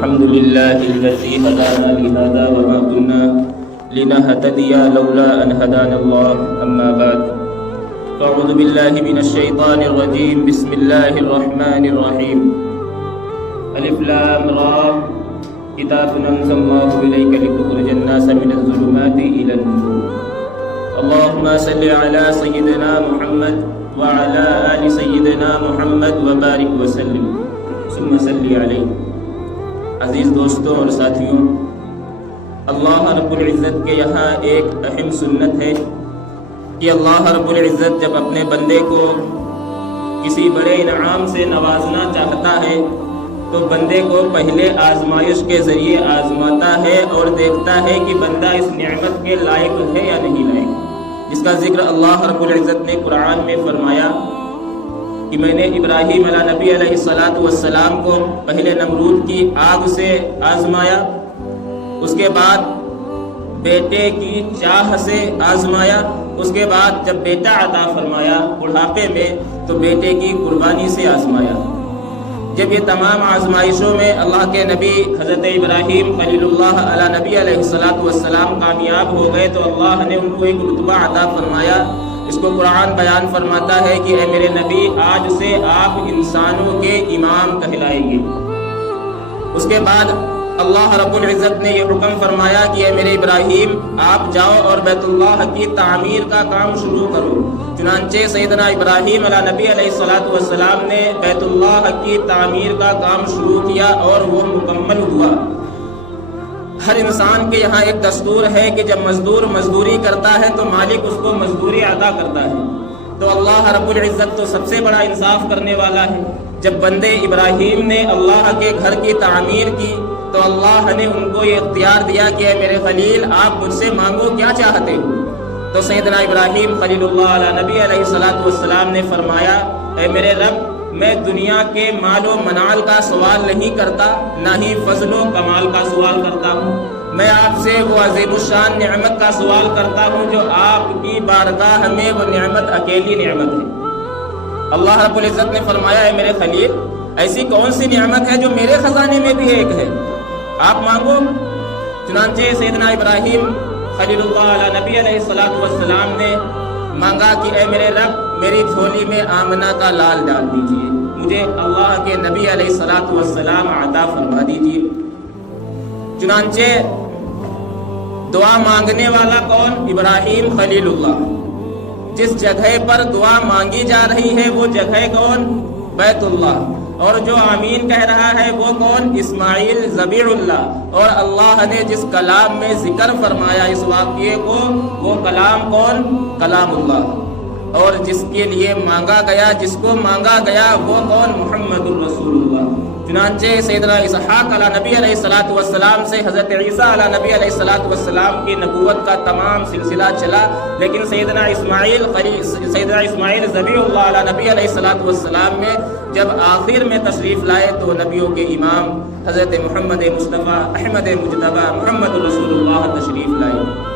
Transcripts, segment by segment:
الحمد لله الذي هدانا لهذا وما كنا لنهتدي لولا أن هدانا الله أما بعد فأعوذ بالله من الشيطان الرجيم بسم الله الرحمن الرحيم ألف لام را كتاب أنزلناه إليك لتخرج الناس من الظلمات إلى النور اللهم صل على سيدنا محمد وعلى آل سيدنا محمد وبارك وسلم ثم صل علیہ۔ عزیز دوستوں اور ساتھیوں، اللہ رب العزت کے یہاں ایک اہم سنت ہے کہ اللہ رب العزت جب اپنے بندے کو کسی بڑے انعام سے نوازنا چاہتا ہے تو بندے کو پہلے آزمائش کے ذریعے آزماتا ہے اور دیکھتا ہے کہ بندہ اس نعمت کے لائق ہے یا نہیں لائق، جس کا ذکر اللہ رب العزت نے قرآن میں فرمایا کہ میں نے ابراہیم علیہ نبی علیہ السلام کو پہلے نمرود کی آگ سے آزمایا، اس کے بعد بیٹے کی چاہ سے آزمایا، اس کے بعد جب بیٹا عطا فرمایا بڑھاپے میں تو بیٹے کی قربانی سے آزمایا۔ جب یہ تمام آزمائشوں میں اللہ کے نبی حضرت ابراہیم خلیل اللہ علیہ نبی علیہ السلام کامیاب ہو گئے تو اللہ نے ان کو ایک رتبہ عطا فرمایا۔ اس کو قرآن بیان فرماتا ہے کہ اے میرے نبی آج سے آپ انسانوں کے امام کہلائیں گے۔ اس کے بعد اللہ رب العزت نے یہ حکم فرمایا کہ اے میرے ابراہیم آپ جاؤ اور بیت اللہ کی تعمیر کا کام شروع کرو۔ چنانچہ سیدنا ابراہیم علیہ نبی علیہ السلام نے بیت اللہ کی تعمیر کا کام شروع کیا اور وہ مکمل ہوا۔ ہر انسان کے یہاں ایک دستور ہے کہ جب مزدور مزدوری کرتا ہے تو مالک اس کو مزدوری عطا کرتا ہے، تو اللہ رب العزت تو سب سے بڑا انصاف کرنے والا ہے۔ جب بندے ابراہیم نے اللہ کے گھر کی تعمیر کی تو اللہ نے ان کو یہ اختیار دیا کہ اے میرے خلیل آپ مجھ سے مانگو کیا چاہتے ہو، تو سیدنا ابراہیم خلیل اللہ علیہ نبی علیہ السلام نے فرمایا اے میرے رب میں دنیا کے مال و منال کا سوال نہیں کرتا، نہ ہی فضل و کمال کا سوال کرتا ہوں، میں آپ سے وہ عظیم الشان نعمت کا سوال کرتا ہوں جو آپ کی بارگاہ میں وہ نعمت اکیلی نعمت ہے۔ اللہ رب العزت نے فرمایا اے میرے خلیل ایسی کون سی نعمت ہے جو میرے خزانے میں بھی ایک ہے، آپ مانگو۔ چنانچہ سیدنا ابراہیم خلیل اللہ علیہ نبی علیہ السلام نے مانگا کہ اے میرے رب میری جھولی میں آمنہ کا لال ڈال دیجئے، مجھے اللہ کے نبی علیہ السلام عطا فرما دیجئے۔ چنانچہ دعا مانگنے والا کون؟ ابراہیم خلیل اللہ۔ جس جگہ پر دعا مانگی جا رہی ہے وہ جگہ کون؟ بیت اللہ۔ اور جو آمین کہہ رہا ہے وہ کون؟ اسماعیل ذبیح اللہ۔ اور اللہ نے جس کلام میں ذکر فرمایا اس واقعے کو وہ کلام کون؟ کلام اللہ۔ اور جس کے لیے مانگا گیا، جس کو مانگا گیا وہ کون؟ محمد الرسول اللہ۔ چنانچہ سیدنا اسحاق علیہ نبی علیہ السلام سے حضرت عیسیٰ علیہ نبی علیہ السلام کی نبوت کا تمام سلسلہ چلا، لیکن سیدنا اسماعیل ذبیح اللہ علیہ نبی علیہ السلام میں جب آخر میں تشریف لائے تو نبیوں کے امام حضرت محمد مصطفیٰ احمد مجتبی محمد الرسول اللہ تشریف لائے۔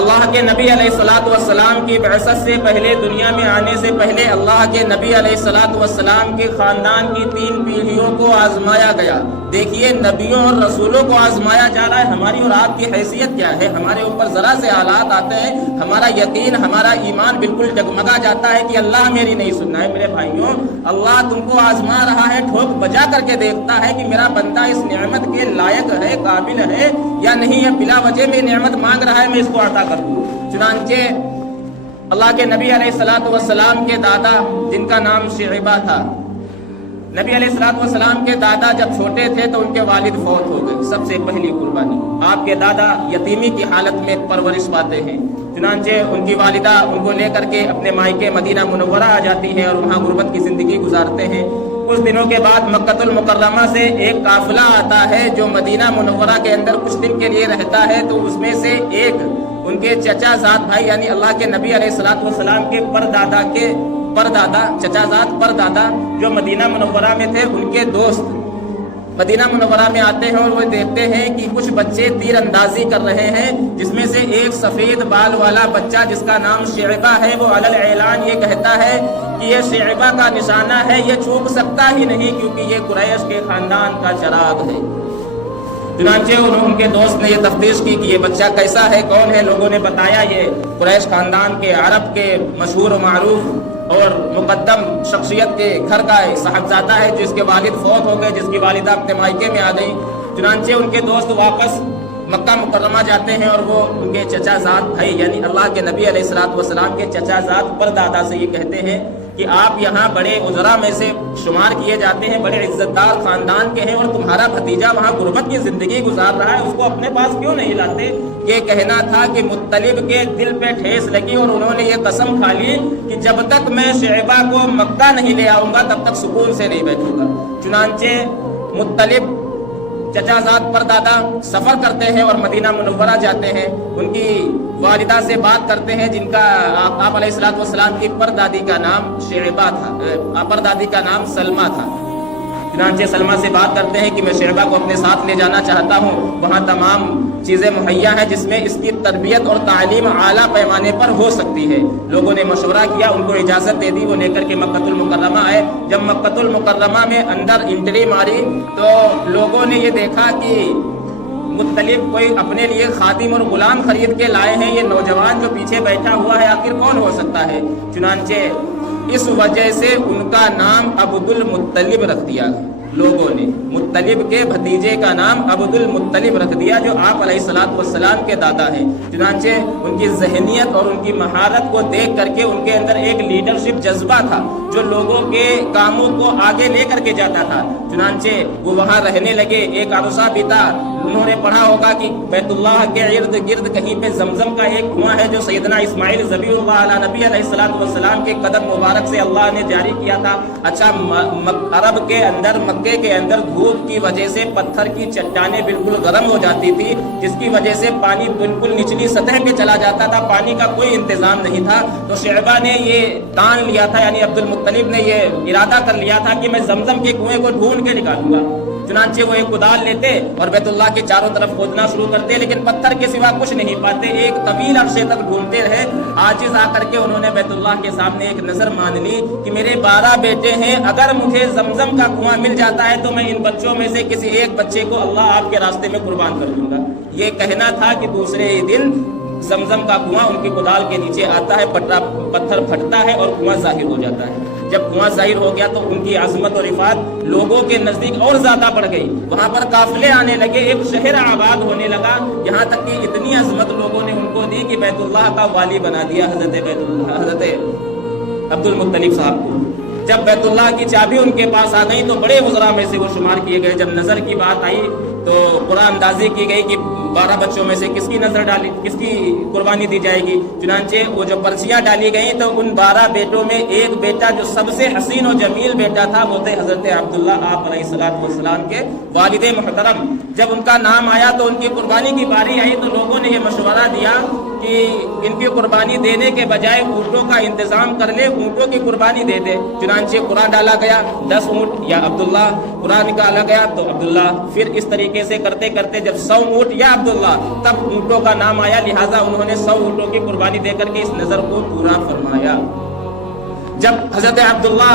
اللہ کے نبی علیہ السلام کی بعثت سے پہلے، دنیا میں آنے سے پہلے اللہ کے نبی علیہ السلام کے خاندان کی 3 پیڑھیوں کو آزمایا گیا۔ دیکھیے نبیوں اور رسولوں کو آزمایا جا رہا ہے، ہماری اور آپ کی حیثیت کیا ہے؟ ہمارے اوپر ذرا سے حالات آتے ہیں ہمارا یقین ہمارا ایمان بالکل جگمگا جاتا ہے کہ اللہ میری نہیں سننا ہے۔ میرے بھائیوں اللہ تم کو آزما رہا ہے، ٹھوک بجا کر کے دیکھتا ہے کہ میرا بندہ اس نعمت کے لائق ہے، قابل ہے یا نہیں ہے، بلا وجہ میں نعمت مانگ رہا ہے میں اس کو عطا کر دوں۔ چنانچہ اللہ کے نبی علیہ السلام کے دادا جن کا نام شعیبہ تھا، نبی علیہ السلام کے دادا جب چھوٹے تھے تو ان کے والد فوت ہو گئے، سب سے پہلی قربانی۔ آپ کے دادا یتیمی کی حالت میں پرورش پاتے ہیں، چنانچہ ان کی والدہ ان کو لے کر کے اپنے مائکے مدینہ منورہ آ جاتی ہے اور وہاں غربت کی زندگی گزارتے ہیں۔ کچھ دنوں کے بعد مکہ المکرمہ سے ایک قافلہ آتا ہے جو مدینہ منورہ کے اندر کچھ دن کے لیے رہتا ہے، تو اس میں سے ایک ان کے چچا زاد بھائی یعنی اللہ کے نبی علیہ السلام کے پردادا چچا زاد پردادا جو مدینہ منورہ میں تھے، ان کے دوست مدینہ منورہ میں آتے ہیں اور وہ دیکھتے ہیں کہ کچھ بچے تیر اندازی کر رہے ہیں، جس میں سے ایک سفید بال والا بچہ جس کا نام شعبہ ہے، وہ علی الاعلان یہ کہتا ہے کہ یہ شعبہ کا نشانہ ہے، یہ چوک سکتا ہی نہیں کیونکہ یہ قریش کے خاندان کا چراغ ہے۔ چنانچہ ان کے دوست نے یہ تفتیش کی کہ یہ بچہ کیسا ہے، کون ہے۔ لوگوں نے بتایا یہ قریش خاندان کے، عرب کے مشہور و معروف اور مقدم شخصیت کے گھر کا صاحبزادہ ہے، جس کے والد فوت ہو گئے، جس کی والدہ اپنے مائکے میں آ گئی۔ چنانچہ ان کے دوست واپس مکہ مکرمہ جاتے ہیں اور وہ ان کے چچا زاد بھائی یعنی اللہ کے نبی علیہ الصلوۃ والسلام کے چچا زاد پردادا سے یہ کہتے ہیں کہ آپ یہاں بڑے عذرا میں سے شمار کیے جاتے ہیں، بڑے عزت دار خاندان کے ہیں، اور تمہارا بھتیجا وہاں غربت کی زندگی گزار رہا ہے، اس کو اپنے پاس کیوں نہیں لاتے؟ یہ کہنا تھا کہ مطلب کے دل پہ ٹھیس لگی اور انہوں نے یہ قسم کھا لی کہ جب تک میں شعبہ کو مکہ نہیں لے آؤں گا تب تک سکون سے نہیں بیٹھوں گا۔ چنانچہ مطلب چچا زاد پردادا سفر کرتے ہیں اور مدینہ منورہ جاتے ہیں، ان کی والدہ سے بات کرتے ہیں جن کا آپ علیہ الصلوۃ والسلام کی پردادی کا نام شعبہ تھا، پردادی کا نام سلمہ تھا۔ چنانچہ سلمہ سے بات کرتے ہیں کہ میں شعبہ کو اپنے ساتھ لے جانا چاہتا ہوں، وہاں تمام چیزیں مہیا ہیں جس میں اس کی تربیت اور تعلیم اعلیٰ پیمانے پر ہو سکتی ہے۔ لوگوں نے مشورہ کیا، ان کو اجازت دے دی، وہ لے کر کے مکۃ المکرمہ آئے۔ جب مکۃ المکرمہ میں اندر انٹری ماری تو لوگوں نے یہ دیکھا کہ مطلب کوئی اپنے لیے خادم اور غلام خرید کے لائے ہیں، یہ نوجوان جو پیچھے بیٹھا ہوا ہے آخر کون ہو سکتا ہے؟ چنانچہ اس وجہ سے ان کا نام عبد المطلب رکھ دیا لوگوں نے، مطلب کے بھتیجے کا نام عبد المطلب رکھ دیا جو آپ علیہ الصلوۃ والسلام کے دادا ہیں۔ چنانچہ ان کی ذہنیت اور ان کی مہارت کو دیکھ کر کے ان کے اندر ایک لیڈرشپ جذبہ تھا جو لوگوں کے کاموں کو آگے لے کر کے جاتا تھا۔ چنانچہ وہ وہاں رہنے لگے، ایک عرصہ بیتا۔ انہوں نے پڑھا ہوگا کہ بیت اللہ کے ارد گرد کہیں پہ زمزم کا ایک کنواں ہے جو سیدنا اسماعیل ذبیح اللہ علیہ نبی علیہ الصلوۃ والسلام کے قدم مبارک سے اللہ نے جاری کیا تھا۔ اچھا، عرب کے اندر، مکے کے اندر دھوپ کی وجہ سے پتھر کی چٹانیں بالکل گرم ہو جاتی تھی، جس کی وجہ سے پانی بالکل نچلی سطح پہ چلا جاتا تھا، پانی کا کوئی انتظام نہیں تھا۔ تو شعبہ نے یہ تان لیا تھا، یعنی عبد المطلب نے یہ ارادہ کر لیا تھا کہ میں زمزم کے کنویں کو ڈھونڈ کے نکالوں گا۔ چنانچہ وہ ایک کدال لیتے اور بیت اللہ کے چاروں طرف کھودنا شروع کرتے، لیکن پتھر کے سوا کچھ نہیں پاتے۔ ایک طویل عرصے تک ڈھونڈتے رہے، عاجز آ کر کے انہوں نے بیت اللہ کے سامنے ایک نظر مان لی کہ میرے 12 بیٹے ہیں، اگر مجھے زمزم کا کنواں مل جاتا ہے تو میں ان بچوں میں سے کسی ایک بچے کو اللہ آپ کے راستے میں قربان کر دوں گا۔ یہ کہنا تھا کہ دوسرے دن زمزم کا کنواں ان کی کدال کے نیچے آتا ہے، پتھر پھٹتا ہے اور کنواں ظاہر ہو جاتا ہے۔ جب کنواں ظاہر ہو گیا تو ان کی عظمت اور رفعت لوگوں کے نزدیک اور زیادہ بڑھ گئی، وہاں پر قافلے آنے لگے، ایک شہر آباد ہونے لگا، یہاں تک کہ اتنی عظمت لوگوں نے ان کو دی کہ بیت اللہ کا والی بنا دیا حضرت عبد المطلب صاحب کو۔ جب بیت اللہ کی چابی ان کے پاس آ گئی تو بڑے وزراء میں سے وہ شمار کیے گئے۔ جب نظر کی بات آئی تو قرآن اندازی کی گئی کہ 12 بچوں میں سے کس کی نظر ڈالی، کس کی قربانی دی جائے گی۔ چنانچہ وہ جو پرچیاں ڈالی گئیں تو ان 12 بیٹوں میں ایک بیٹا جو سب سے حسین و جمیل بیٹا تھا وہ تھے حضرت عبداللہ، آپ علیہ الصلوۃ والسلام کے والد محترم۔ جب ان کا نام آیا تو ان کی قربانی کی باری آئی تو لوگوں نے یہ مشورہ دیا کہ ان کی قربانی دینے کے بجائے اونٹوں کا انتظام کر لے، اونٹوں کی قربانی دے دے۔ چنانچہ قرآن ڈالا گیا، 10 اونٹ یا عبداللہ، قرآن نکالا گیا تو عبداللہ، پھر اس طریقے سے کرتے کرتے جب 100 اونٹ یا عبداللہ، تب اونٹوں کا نام آیا، لہٰذا انہوں نے 100 اونٹوں کی قربانی دے کر کے اس نظر کو پورا فرمایا۔ جب حضرت عبداللہ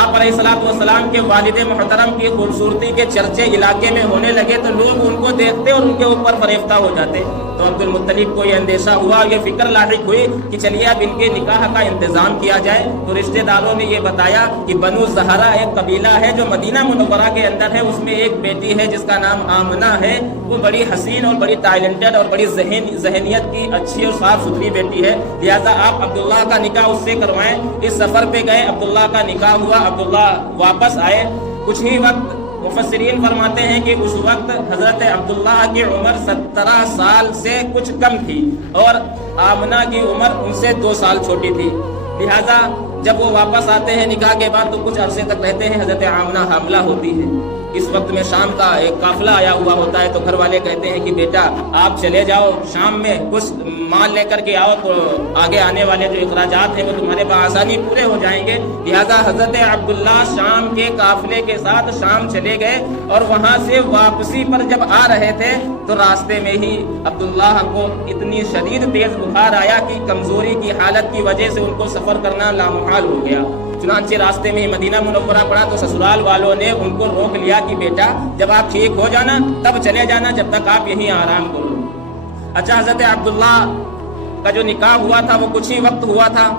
آپ علیہ الصلوۃ والسلام کے والد محترم کی خوبصورتی کے چرچے علاقے میں ہونے لگے تو لوگ ان کو دیکھتے اور ان کے اوپر فریفتہ ہو جاتے۔ تو عبد المطلب کو یہ اندیشہ ہوا، یہ فکر لاحق ہوئی کہ چلیے اب ان کے نکاح کا انتظام کیا جائے۔ تو رشتہ داروں نے یہ بتایا کہ بنو زہرہ ایک قبیلہ ہے جو مدینہ منورہ کے اندر ہے، اس میں ایک بیٹی ہے جس کا نام آمنہ ہے، وہ بڑی حسین اور بڑی ٹیلنٹڈ اور بڑی ذہنیت کی اچھی اور صاف ستھری بیٹی ہے، لہٰذا آپ عبداللہ کا نکاح اس سے کروائیں۔ اس سفر پہ گئے، عبداللہ کا نکاح ہوا، عبداللہ واپس آئے۔ کچھ ہی وقت مفسرین فرماتے ہیں کہ اس وقت حضرت عبداللہ کی عمر 17 سال سے کچھ کم تھی اور آمنہ کی عمر ان سے 2 سال چھوٹی تھی، لہذا جب وہ واپس آتے ہیں نکاح کے بعد تو کچھ عرصے تک رہتے ہیں، حضرت آمنہ حاملہ ہوتی ہے۔ اس وقت میں شام کا ایک قافلہ آیا ہوا ہوتا ہے، تو گھر والے کہتے ہیں کہ بیٹا آپ چلے جاؤ، شام میں کچھ مال لے کر کے آؤ، تو آگے آنے والے جو اخراجات ہیں وہ تمہارے بآسانی پورے ہو جائیں گے۔ لہٰذا حضرت عبداللہ شام کے قافلے کے ساتھ شام چلے گئے، اور وہاں سے واپسی پر جب آ رہے تھے تو راستے میں ہی عبداللہ کو اتنی شدید تیز بخار آیا کہ کمزوری کی حالت کی وجہ سے ان کو سفر کرنا لامحال ہو گیا۔ چنانچہ راستے میں ہی مدینہ منورہ پڑا تو سسرال والوں نے ان کو روک لیا کہ بیٹا جب آپ ٹھیک ہو جانا تب چلے جانا، جب تک آپ یہیں آرام کرو۔ اچھا، حضرت عبداللہ کا جو نکاح ہوا تھا وہ کچھ ہی وقت ہوا تھا،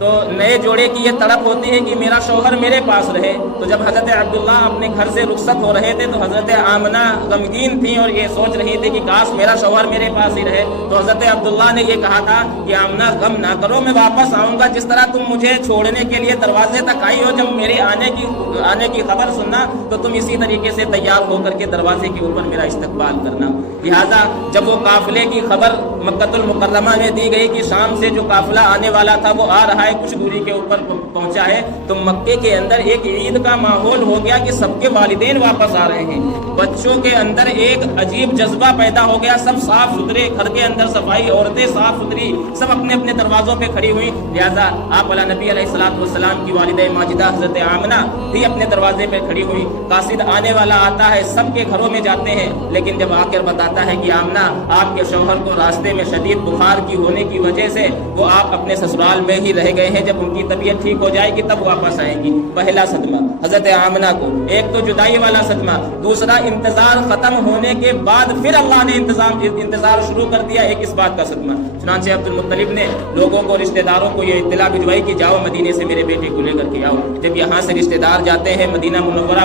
تو نئے جوڑے کی یہ تڑپ ہوتی ہے کہ میرا شوہر میرے پاس رہے۔ تو جب حضرت عبداللہ اپنے گھر سے رخصت ہو رہے تھے تو حضرت آمنہ غمگین تھیں اور یہ سوچ رہی تھی کہ کاش میرا شوہر میرے پاس ہی رہے۔ تو حضرت عبداللہ نے یہ کہا تھا کہ آمنہ غم نہ کرو، میں واپس آؤں گا، جس طرح تم مجھے چھوڑنے کے لیے دروازے تک آئی ہو، جب میرے آنے کی خبر سننا تو تم اسی طریقے سے تیار ہو کر کے دروازے کے اوپر میرا استقبال کرنا۔ لہٰذا جب وہ قافلے کی خبر مکہ المکرمہ میں دی گئی کہ شام سے جو قافلہ آنے والا تھا وہ آ رہا ہے، کچھ دوری کے اوپر پہنچا ہے، تو مکے کے اندر ایک عید کا ماحول ہو گیا کہ سب کے والدین واپس آ رہے ہیں، بچوں کے اندر ایک عجیب جذبہ پیدا ہو گیا، سب صاف ستھرے، گھر کے اندر صفائی، عورتیں صاف ستھری، سب اپنے اپنے دروازوں پہ کھڑی ہوئی۔ لہٰذا آپ علیہ نبی علیہ السلام کی والدہ ماجدہ حضرت آمنہ بھی اپنے دروازے پہ کھڑی ہوئی۔ قاصد آنے والا آتا ہے، سب کے گھروں میں جاتے ہیں، لیکن جب آ کر بتاتا ہے کہ آمنہ آپ کے شوہر کو راستے میں شدید بخار کی ہونے کی وجہ سے وہ آپ اپنے سسرال میں ہی رہ گئے ہیں، جب ان کی طبیعت ٹھیک ہو جائے گی تب واپس آئیں گی۔ پہلا صدمہ حضرت آمنہ کو، ایک تو جدائی والا صدمہ، دوسرا انتظار ختم ہونے کے بعد پھر اللہ نے انتظار شروع کر دیا، ایک اس بات کا صدمہ۔ چنانچہ عبد المطلب نے لوگوں کو، رشتہ داروں کو یہ اطلاع بھجوائی کہ جاؤ مدینے سے میرے بیٹے کو لے کر کے آؤ۔ جب یہاں سے رشتہ دار جاتے ہیں مدینہ منورہ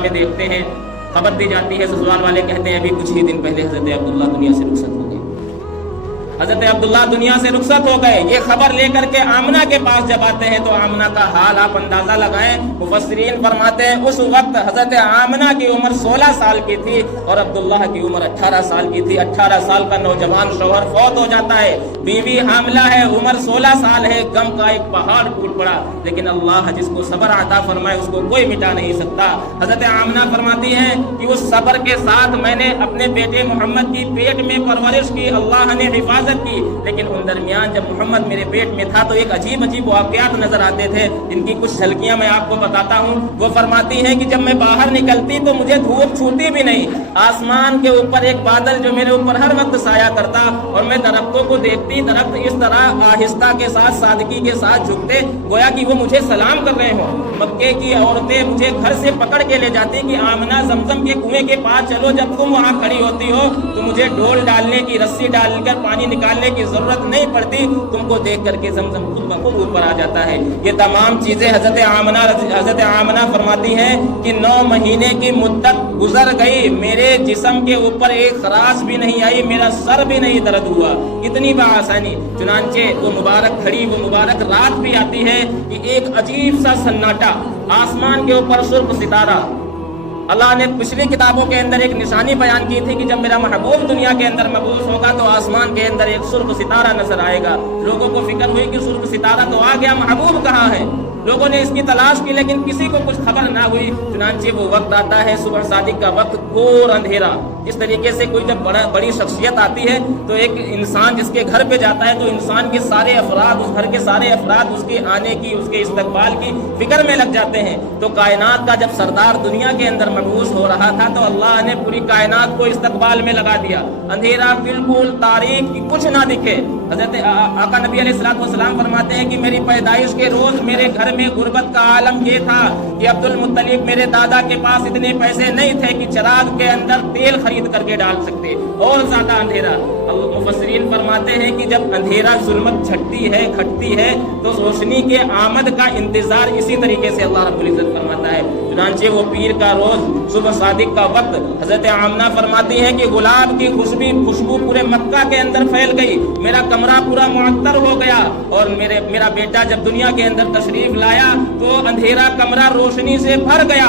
میں دیکھتے ہیں، خبر دی جاتی ہے، سسرال والے کہتے ہیں ابھی کچھ ہی دن پہلے حضرت عبداللہ دنیا سے رخصت ہو گئے، حضرت عبداللہ دنیا سے رخصت ہو گئے۔ یہ خبر لے کر کے آمنہ کے پاس جب آتے ہیں تو آمنہ کا حال آپ اندازہ لگائیں۔ مفسرین فرماتے ہیں اس وقت حضرت آمنہ کی عمر 16 سال کی تھی اور عبداللہ کی عمر 18 سال کی تھی۔ 18 سال کا نوجوان شوہر فوت ہو جاتا ہے، بیوی حاملہ ہے، عمر 16 سال ہے، غم کا ایک پہاڑ ٹوٹ پڑا، لیکن اللہ جس کو صبر عطا فرمائے اس کو کوئی مٹا نہیں سکتا۔ حضرت آمنہ فرماتی ہیں کہ اس صبر کے ساتھ میں نے اپنے بیٹے محمد کی پیٹ میں پرورش کی، اللہ نے حفاظت کی، لیکن ان درمیان جب محمد میرے پیٹ میں تھا تو ایک عجیب واقعات نظر آتے تھے، جن کی کچھ جھلکیاں میں آپ کو بتاتا ہوں۔ وہ فرماتی ہیں کہ جب میں باہر نکلتی تو مجھے دھوپ چھوتی بھی نہیں، آسمان کے اوپر ایک بادل جو میرے اوپر ہر وقت سایہ کرتا، اور میں درختوں کو دیکھتی، درخت اس طرح آہستہ کے ساتھ سادگی کے ساتھ جھکتے گویا کہ وہ مجھے سلام کر رہے ہوں۔ مکے کی عورتیں مجھے گھر سے پکڑ کے لے جاتی کہ آمنہ زمزم کے کنویں کے پاس چلو، جب تم وہاں کھڑی ہوتی ہو تو مجھے ڈول ڈالنے کی، رسی ڈال کر پانی نکالنے کی ضرورت نہیں پڑتی، تم کو دیکھ کر کے زمزم خود بخود اوپر آ جاتا ہے۔ یہ تمام چیزیں حضرت آمنہ فرماتی ہیں کہ 9 مہینے کی مدت گزر گئی، میرے جسم کے اوپر ایک خراش بھی نہیں آئی، میرا سر بھی نہیں درد ہوا، اتنی بآسانی۔ چنانچہ وہ مبارک گھڑی، وہ مبارک رات بھی آتی ہے کہ ایک عجیب سا سناٹا، آسمان کے اوپر سرخ ستارہ۔ اللہ نے پچھلی کتابوں کے اندر ایک نشانی بیان کی تھی کہ جب میرا محبوب دنیا کے اندر مبعوث ہوگا تو آسمان کے اندر ایک سرخ ستارہ نظر آئے گا۔ لوگوں کو فکر ہوئی کہ سرخ ستارہ تو آ گیا، محبوب کہاں ہے؟ لوگوں نے اس کی تلاش کی لیکن کسی کو کچھ خبر نہ ہوئی۔ چنانچہ وہ وقت آتا ہے صبح صادق کا وقت، گھور اندھیرا۔ اس طریقے سے کوئی جب بڑی شخصیت آتی ہے تو ایک انسان جس کے گھر پہ جاتا ہے تو انسان کے سارے افراد، اس گھر کے سارے افراد اس کے آنے کی، اس کے استقبال کی فکر میں لگ جاتے ہیں۔ تو کائنات کا جب سردار دنیا کے اندر مبعوث ہو رہا تھا تو اللہ نے پوری کائنات کو استقبال میں لگا دیا، اندھیرا بالکل تاریک، کچھ نہ دکھے۔ حضرت آقا نبی علیہ السلام فرماتے ہیں کہ میری پیدائش کے روز میرے گھر میں غربت کا عالم یہ تھا کہ عبد المطلب میرے دادا کے پاس اتنے پیسے نہیں تھے کہ چراغ کے اندر تیل خرید کر کے ڈال سکتے، اور زیادہ اندھیرا۔ مفسرین فرماتے ہیں کہ جب اندھیرا ظلمت چھٹتی ہے، کھٹتی ہے، تو روشنی کے آمد کا انتظار اسی طریقے سے اللہ رب العزت فرماتا ہے۔ چنانچہ وہ پیر کا روز، صبح صادق کا وقت، حضرت آمنہ فرماتی ہے کہ گلاب کی خوشبو پورے مکہ کے اندر پھیل گئی، میرا کمرہ پورا معطر ہو گیا، اور میرا بیٹا جب دنیا کے اندر تشریف لایا تو اندھیرا کمرہ روشنی سے بھر گیا۔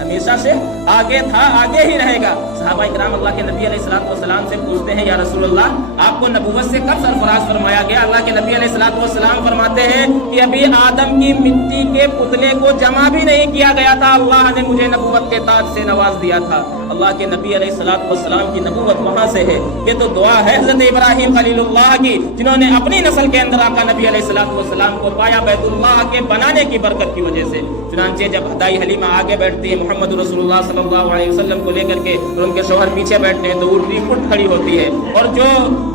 ہمیشہ سے آگے تھا، آگے ہی رہے گا۔ صحابہ کرام اللہ کے نبی علیہ الصلوۃ والسلام سے پوچھتے ہیں یا رسول اللہ آپ کو نبوت سے کب سرفراز فرمایا گیا؟ اللہ کے نبی علیہ الصلوۃ والسلام فرماتے ہیں کہ ابھی آدم کی مٹی کے پتلے کو جمع بھی نہیں کیا گیا تھا، اللہ نے مجھے نبوت کے تاج سے نواز دیا تھا۔ اللہ کے نبی علیہ الصلوۃ والسلام کی نبوت وہاں سے ہے۔ یہ تو دعا ہے حضرت ابراہیم خلیل اللہ کی، جنہوں نے اپنی نسل کے اندر آقا نبی علیہ الصلوۃ والسلام کو پایا بیت اللہ کے بنانے کی برکت کی وجہ سے۔ چنانچہ جب دائی حلیمہ آگے بیٹھتی ہے محمد رسول اللہ صلی اللہ علیہ وسلم کو لے کر کے، اور ان کے شوہر پیچھے بیٹھتے ہیں، تو اونٹنی اٹھ کھڑی ہوتی ہے، اور جو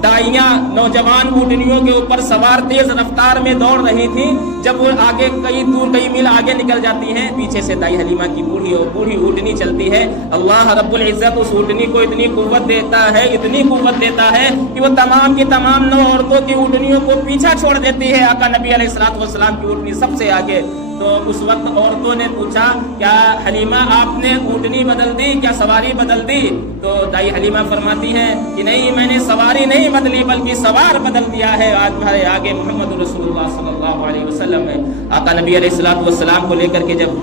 دائیاں نوجوان اونٹنیوں کے اوپر سوار تیز رفتار میں دوڑ رہی تھی، جب وہ آگے کئی دور کئی میل آگے نکل جاتی ہیں، پیچھے سے دائی حلیمہ کی بوڑھی اونٹنی چلتی ہے۔ اللہ رب العزت اس اونٹنی کو اتنی قوت دیتا ہے، اتنی قوت دیتا ہے کہ وہ تمام کی تمام 9 عورتوں کی اونٹنیوں کو پیچھا چھوڑ دیتی ہے۔ آقا نبی علیہ الصلوۃ والسلام کی اونٹنی سب سے آگے۔ تو اس وقت عورتوں نے پوچھا کیا حلیمہ آپ نے اونٹنی بدل دی، کیا سواری بدل دی؟ تو دائی حلیمہ فرماتی ہے کہ نہیں، میں نے سواری نہیں بدلی بلکہ سوار بدل دیا ہے۔ آج ہمارے آگے محمد رسول اللہ صلی اللہ علیہ وسلم ہے۔ آقا نبی علیہ الصلوۃ والسلام کو لے کر کے جب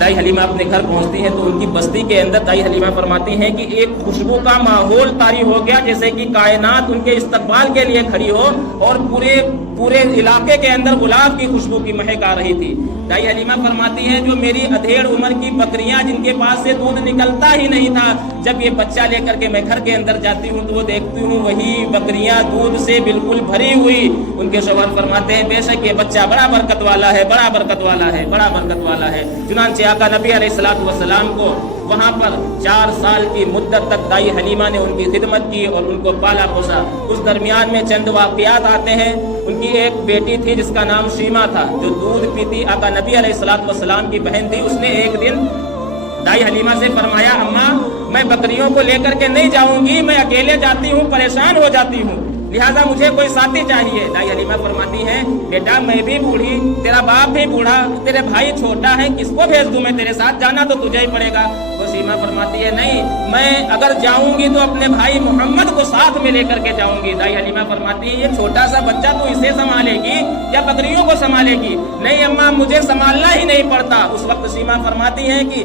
دائی حلیمہ اپنے گھر پہنچتی ہیں تو ان کی بستی کے اندر دائی حلیمہ فرماتی ہیں کہ ایک خوشبو کا ماحول طاری ہو گیا، جیسے کہ کائنات ان کے استقبال کے لیے کھڑی ہو، اور پورے علاقے کے اندر گلاب کی خوشبو کی مہک آ رہی تھی۔ دائی حلیمہ فرماتی ہیں جو میری ادھیڑ عمر کی بکریاں جن کے پاس سے دودھ نکلتا ہی نہیں تھا، جب یہ بچہ لے کر کے میں گھر کے اندر جاتی ہوں تو وہ دیکھتی ہوں وہی بکریاں دودھ سے بالکل بھری ہوئی۔ ان کے شوہر فرماتے ہیں بے شک یہ بچہ بڑا برکت والا ہے، بڑا برکت والا ہے، بڑا برکت والا ہے۔ چنانچہ آقا نبی علیہ الصلوۃ والسلام کو وہاں پر 4 سال کی مدت تک دائی حلیمہ نے ان کی خدمت کی اور ان کو پالا پوسا۔ اس درمیان میں چند واقعات آتے ہیں۔ ان کی ایک بیٹی تھی جس کا نام شیما تھا، جو دودھ پیتی آقا نبی علیہ الصلوۃ والسلام کی بہن تھی۔ اس نے ایک دن دائی حلیمہ سے فرمایا اماں میں بکریوں کو لے کر کے نہیں جاؤں گی، میں اکیلے جاتی ہوں، پریشان ہو جاتی ہوں، لہذا مجھے کوئی ساتھی چاہیے۔ دائی حلیمہ فرماتی ہیں بیٹا میں بھی بوڑھی، تیرا باپ بھی بوڑھا، تیرے بھائی چھوٹا ہے، کس کو بھیج دوں میں تیرے ساتھ؟ جانا تو تجھے ہی پڑے گا۔ وہ سیما فرماتی ہے نہیں، میں اگر جاؤں گی تو اپنے بھائی محمد کو ساتھ میں لے کر کے جاؤں گی۔ دائی حلیمہ فرماتی ہے یہ چھوٹا سا بچہ تو اسے سنبھالے گی یا بکریوں کو سنبھالے گی؟ نہیں اماں مجھے سنبھالنا ہی نہیں پڑتا۔ اس وقت سیما فرماتی ہے کہ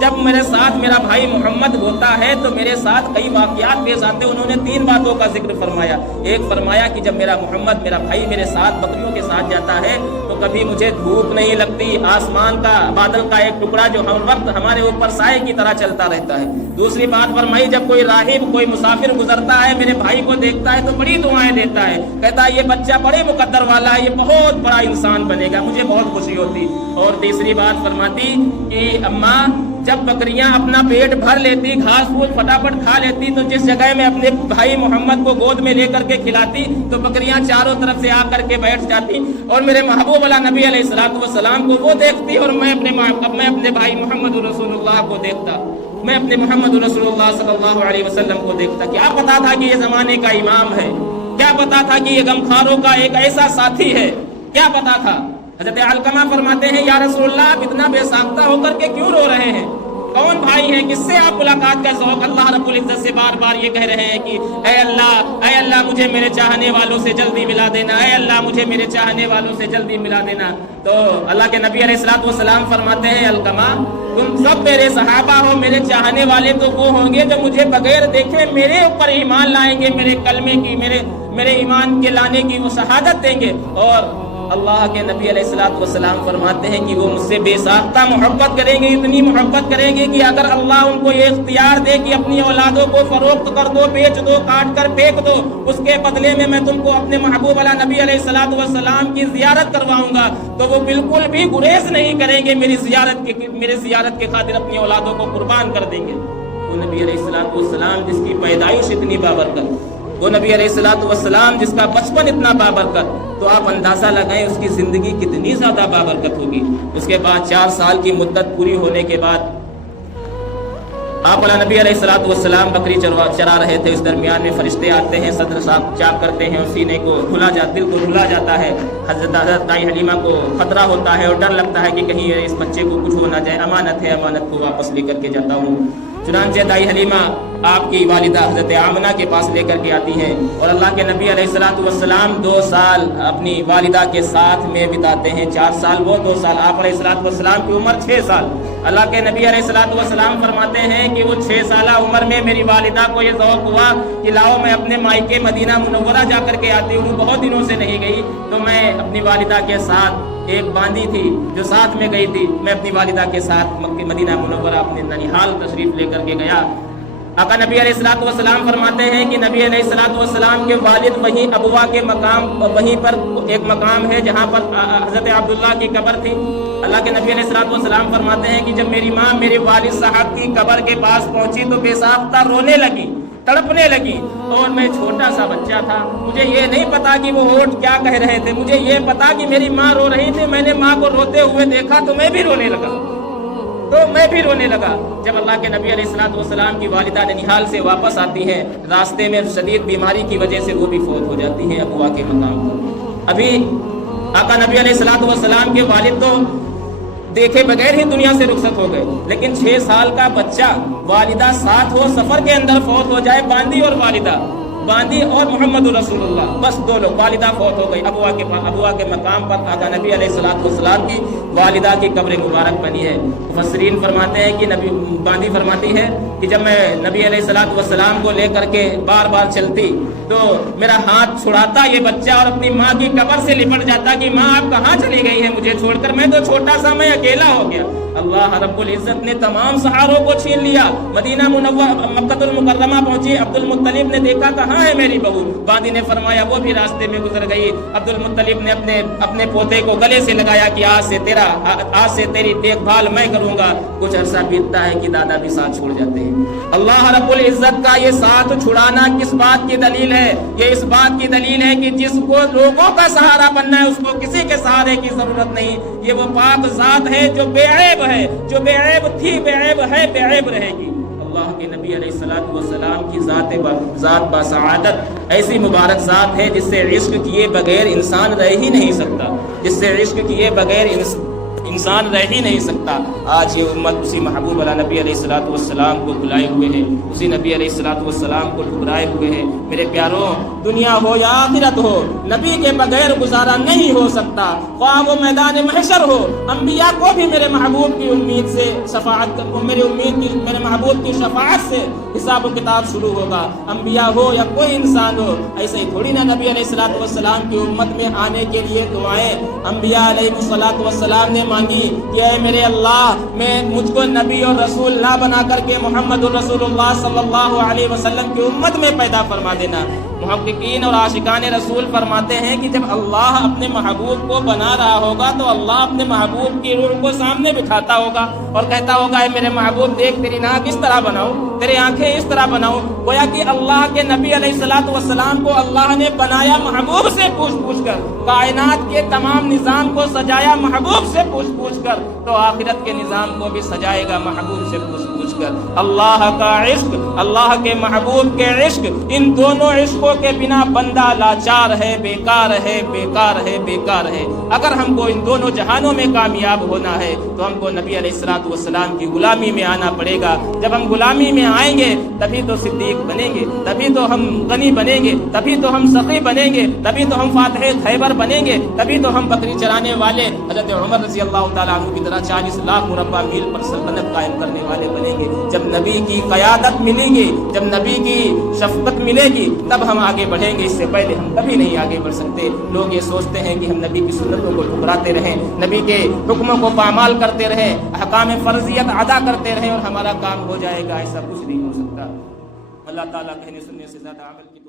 جب میرے ساتھ میرا بھائی محمد ہوتا ہے تو میرے ساتھ کئی واقعات پیش آتے۔ انہوں نے 3 باتوں کا ذکر فرمایا۔ ایک فرمایا کہ جب میرا محمد میرا بھائی میرے ساتھ بکریوں کے ساتھ جاتا ہے تو کبھی مجھے دھوپ نہیں لگتی، آسمان کا بادل کا ایک ٹکڑا جو ہر وقت ہمارے اوپر سائے کی طرح چلتا رہتا ہے۔ دوسری بات فرمائی جب کوئی راہب کوئی مسافر گزرتا ہے میرے بھائی کو دیکھتا ہے تو بڑی دعائیں دیتا ہے، کہتا ہے یہ بچہ بڑے مقدر والا ہے، یہ بہت بڑا انسان بنے گا، مجھے بہت خوشی ہوتی۔ اور تیسری بات فرماتی کہ اماں جب بکریاں اپنا پیٹ بھر لیتی، گھاس پھوس فٹافٹ کھا لیتی، تو جس جگہ میں اپنے بھائی محمد کو گود میں لے کر کے کھلاتی تو بکریاں چاروں طرف سے آ کر کے بیٹھ جاتی، اور میرے محبوب والا نبی علیہ الصلوۃ والسلام کو وہ دیکھتی اور میں اپنے بھائی محمد رسول اللہ کو دیکھتا، میں اپنے محمد رسول اللہ صلی اللہ علیہ وسلم کو دیکھتا۔ کیا پتا تھا کہ یہ زمانے کا امام ہے، کیا پتا تھا کہ یہ غمخاروں کا ایک ایسا ساتھی ہے، کیا پتا تھا؟ حضرت علقمہ فرماتے ہیں یا رسول اللہ آپ اتنا بے ساختہ ہو کر کے کیوں رو رہے ہیں؟ کون بھائی ہیں، کس سے آپ ملاقات کا ذوق؟ اللہ رب العزت سے بار بار یہ کہہ رہے ہیں کہ اے اللہ مجھے میرے چاہنے والوں سے جلدی ملا دینا، اے اللہ مجھے میرے چاہنے والوں سے جلدی ملا دینا۔ تو اللہ کے نبی علیہ الصلوۃ والسلام فرماتے ہیں علقمہ تم سب میرے صحابہ ہو، میرے چاہنے والے تو وہ ہوں گے جو مجھے بغیر دیکھے میرے اوپر ایمان لائیں گے، میرے کلمے کی میرے ایمان کے لانے کی وہ شہادت دیں گے۔ اور اللہ کے نبی علیہ الصلوۃ والسلام فرماتے ہیں کہ وہ مجھ سے بے ساختہ محبت کریں گے، اتنی محبت کریں گے کہ اگر اللہ ان کو یہ اختیار دے کہ اپنی اولادوں کو فروخت کر دو، بیچ دو، کاٹ کر پھینک دو، اس کے بدلے میں تم کو اپنے محبوب والا نبی علیہ الصلوۃ والسلام کی زیارت کرواؤں گا، تو وہ بالکل بھی گریز نہیں کریں گے، میری زیارت کے خاطر اپنی اولادوں کو قربان کر دیں گے۔ وہ نبی علیہ الصلوۃ والسلام جس کی پیدائش اتنی بابرکت، وہ نبی علیہ الصلوۃ والسلام جس کا بچپن اتنا بابرکت، تو آپ اندازہ لگائیں اس کی زندگی کتنی زیادہ بابرکت ہوگی۔ اس کے بعد 4 سال کی مدت پوری ہونے کے بعد آپ نبی علیہ الصلوۃ والسلام بکری چرا رہے تھے۔ اس درمیان میں فرشتے آتے ہیں، صدر صاحب چاک کرتے ہیں، سینے کو دل کو دھلا جاتا ہے۔ حضرت دائی حلیمہ کو خطرہ ہوتا ہے اور ڈر لگتا ہے کہ کہیں اس بچے کو کچھ ہو نہ جائے، امانت ہے، امانت کو واپس لے کر کے جاتا ہوں۔ چنانچہ دائی حلیمہ آپ کی والدہ حضرت آمنہ کے پاس لے کر کے آتی ہیں، اور اللہ کے نبی علیہ الصلوۃ والسلام 2 سال اپنی والدہ کے ساتھ میں بتاتے ہیں، 4 سال وہ 2 سال، آپ علیہ الصلوۃ والسلام کی عمر 6 سال۔ اللہ کے نبی علیہ الصلوۃ والسلام فرماتے ہیں کہ وہ 6 سالہ عمر میں میری والدہ کو یہ ذوق ہوا کہ لاؤ میں اپنے مائکے مدینہ منورہ جا کر کے آتی ہوں، بہت دنوں سے نہیں گئی، تو میں اپنی والدہ کے ساتھ، ایک باندی تھی جو ساتھ میں گئی تھی، میں اپنی والدہ کے ساتھ مدینہ منورہ اپنے ننیحال تشریف لے کر کے گیا۔ آقا نبی علیہ الصلوۃ والسلام فرماتے ہیں کہ نبی علیہ الصلوۃ والسلام کے والد وہیں ابوا کے مقام، وہیں پر ایک مقام ہے جہاں پر حضرت عبداللہ کی قبر تھی۔ اللہ کے نبی علیہ الصلوۃ والسلام فرماتے ہیں کہ جب میری ماں میرے والد صاحب کی قبر کے پاس پہنچی تو بے ساختہ رونے لگی، تڑپنے لگی، اور میں چھوٹا سا بچہ تھا، مجھے یہ نہیں پتا کہ وہ ہونٹ کیا کہہ رہے تھے، مجھے یہ پتا کہ میری ماں رو رہی تھی، میں نے ماں کو روتے ہوئے دیکھا تو میں بھی رونے لگا۔ جب اللہ کے نبی علیہ الصلوۃ والسلام کی والدہ ننیحال سے واپس آتی ہے، راستے میں شدید بیماری کی وجہ سے وہ بھی فوت ہو جاتی ہے ابوا کے مقام پر۔ ابھی آقا نبی علیہ الصلوۃ والسلام کے والد تو دیکھے بغیر ہی دنیا سے رخصت ہو گئے، لیکن 6 سال کا بچہ، والدہ ساتھ ہو، سفر کے اندر فوت ہو جائے، باندی اور والدہ، باندی اور محمد رسول اللہ، بس 2 لوگ، والدہ فوت ہو گئی، ابوا کے مقام پر آقا نبی علیہ الصلوۃ والسلام کی والدہ کی قبر مبارک بنی ہے۔ مفسرین فرماتے ہیں کہ باندی فرماتی ہے کہ جب میں نبی علیہ الصلوۃ والسلام کو لے کر کے بار بار چلتی تو میرا ہاتھ چھڑاتا یہ بچہ اور اپنی ماں کی قبر سے لپٹ جاتا کہ ماں آپ کہاں چلی گئی ہے مجھے چھوڑ کر، میں تو چھوٹا سا، میں اکیلا ہو گیا۔ اللہ رب العزت نے تمام سہاروں کو چھین لیا، مدینہ منورہ مکہ المکرمہ پہنچی، عبد المطلب نے دیکھا کہاں ہے میری بہو، باندی نے فرمایا وہ بھی راستے میں گزر گئی۔ عبد المطلب نے اپنے پوتے کو گلے سے لگایا کہ آج سے تیری دیکھ بھال میں کروں گا۔ کچھ عرصہ بیتتا ہے کہ دادا بھی ساتھ چھوڑ جاتے ہیں۔ اللہ رب العزت کا یہ ساتھ چھڑانا کس بات کی دلیل ہے؟ یہ اس بات کی دلیل ہے کہ جس کو لوگوں کا سہارا بننا ہے اس کو کسی کے سہارے کی ضرورت نہیں۔ یہ وہ پاک ذات ہے جو بے عیب ہے، جو بے عیب تھی، بے عیب ہے، بے عیب رہے گی۔ اللہ کے نبی علیہ الصلوۃ والسلام کی ذات باسعادت ایسی مبارک ذات ہے جس سے عشق کیے بغیر انسان رہ ہی نہیں سکتا، جس سے عشق کیے بغیر انسان رہ ہی نہیں سکتا۔ آج یہ امت اسی محبوب علی نبی علیہ الصلوۃ والسلام کو بلائے ہوئے ہے، اسی نبی علیہ الصلوۃ والسلام کو ٹھکرائے ہوئے ہے۔ میرے پیاروں، دنیا ہو یا آخرت ہو، نبی کے بغیر گزارا نہیں ہو سکتا، خواہ وہ میدان محشر ہو۔ انبیاء کو بھی میرے محبوب کی امید سے میرے محبوب کی شفاعت سے حساب و کتاب شروع ہوگا، انبیاء ہو یا کوئی انسان ہو۔ ایسے ہی تھوڑی نہ نبی علیہ الصلوۃ والسلام کی امت میں آنے کے لیے دعائیں انبیاء علیہ الصلوۃ والسلام نے مانگی کہ اے میرے اللہ، مجھ کو نبی اور رسول نہ بنا کر کے محمد الرسول اللہ صلی اللہ علیہ وسلم کی امت میں پیدا فرما دینا۔ محققین اور عاشقان رسول فرماتے ہیں کہ جب اللہ اپنے محبوب کو بنا رہا ہوگا تو اللہ اپنے محبوب کی روح کو سامنے بٹھاتا ہوگا اور کہتا ہوگا اے میرے محبوب دیکھ تیری ناک اس طرح بناؤں، تیری آنکھیں اس طرح بناؤں۔ گویا کہ اللہ کے نبی علیہ الصلوۃ والسلام کو اللہ نے بنایا محبوب سے پوچھ کر، کائنات کے تمام نظام کو سجایا محبوب سے پوچھ کر، تو آخرت کے نظام کو بھی سجائے گا محبوب سے پوچھ کر۔ اللہ کا عشق، اللہ کے محبوب کے عشق، ان دونوں عشقوں کے بنا بندہ لاچار ہے، بیکار ہے، بیکار ہے، بیکار ہے۔ اگر ہم کو ان دونوں جہانوں میں کامیاب ہونا ہے تو ہم کو نبی علیہ الصلوۃ والسلام کی غلامی میں آنا پڑے گا۔ جب ہم غلامی میں آئیں گے تبھی تو صدیق بنیں گے، تبھی تو ہم غنی بنیں گے، تبھی تو ہم سخی بنیں گے، تبھی تو ہم فاتح خیبر بنیں گے، تبھی تو ہم بکری چرانے والے حضرت عمر رضی اللہ تعالیٰ عنہ کی طرح 40 لاکھ مربع میل پر سلطنت قائم کرنے والے بنیں گے۔ جب نبی کی قیادت ملے گی، جب نبی کی شفقت ملے گی تب ہم آگے بڑھیں گے، اس سے پہلے ہم کبھی نہیں آگے بڑھ سکتے۔ لوگ یہ سوچتے ہیں کہ ہم نبی کی سنتوں کو ٹھکراتے رہیں، نبی کے حکموں کو پامال کرتے رہیں، احکام فرضیت ادا کرتے رہیں اور ہمارا کام ہو جائے گا، ایسا کچھ نہیں ہو سکتا۔ اللہ تعالیٰ کہنے سننے سے زیادہ عمل کی